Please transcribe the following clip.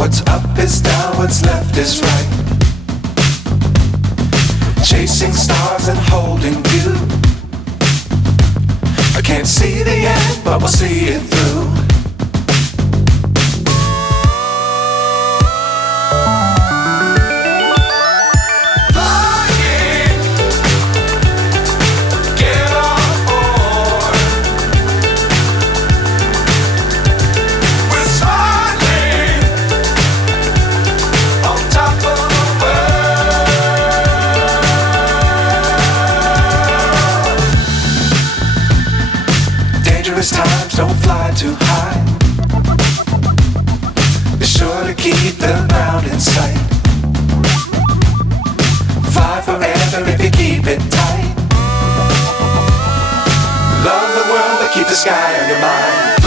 What's up is down, what's left is right. Chasing stars and holding you. I can't see the end, but we'll see it through. Times don't fly too high. Be sure to keep the ground in sight. Fly forever if you keep it tight. Love the world but keep the sky on your mind.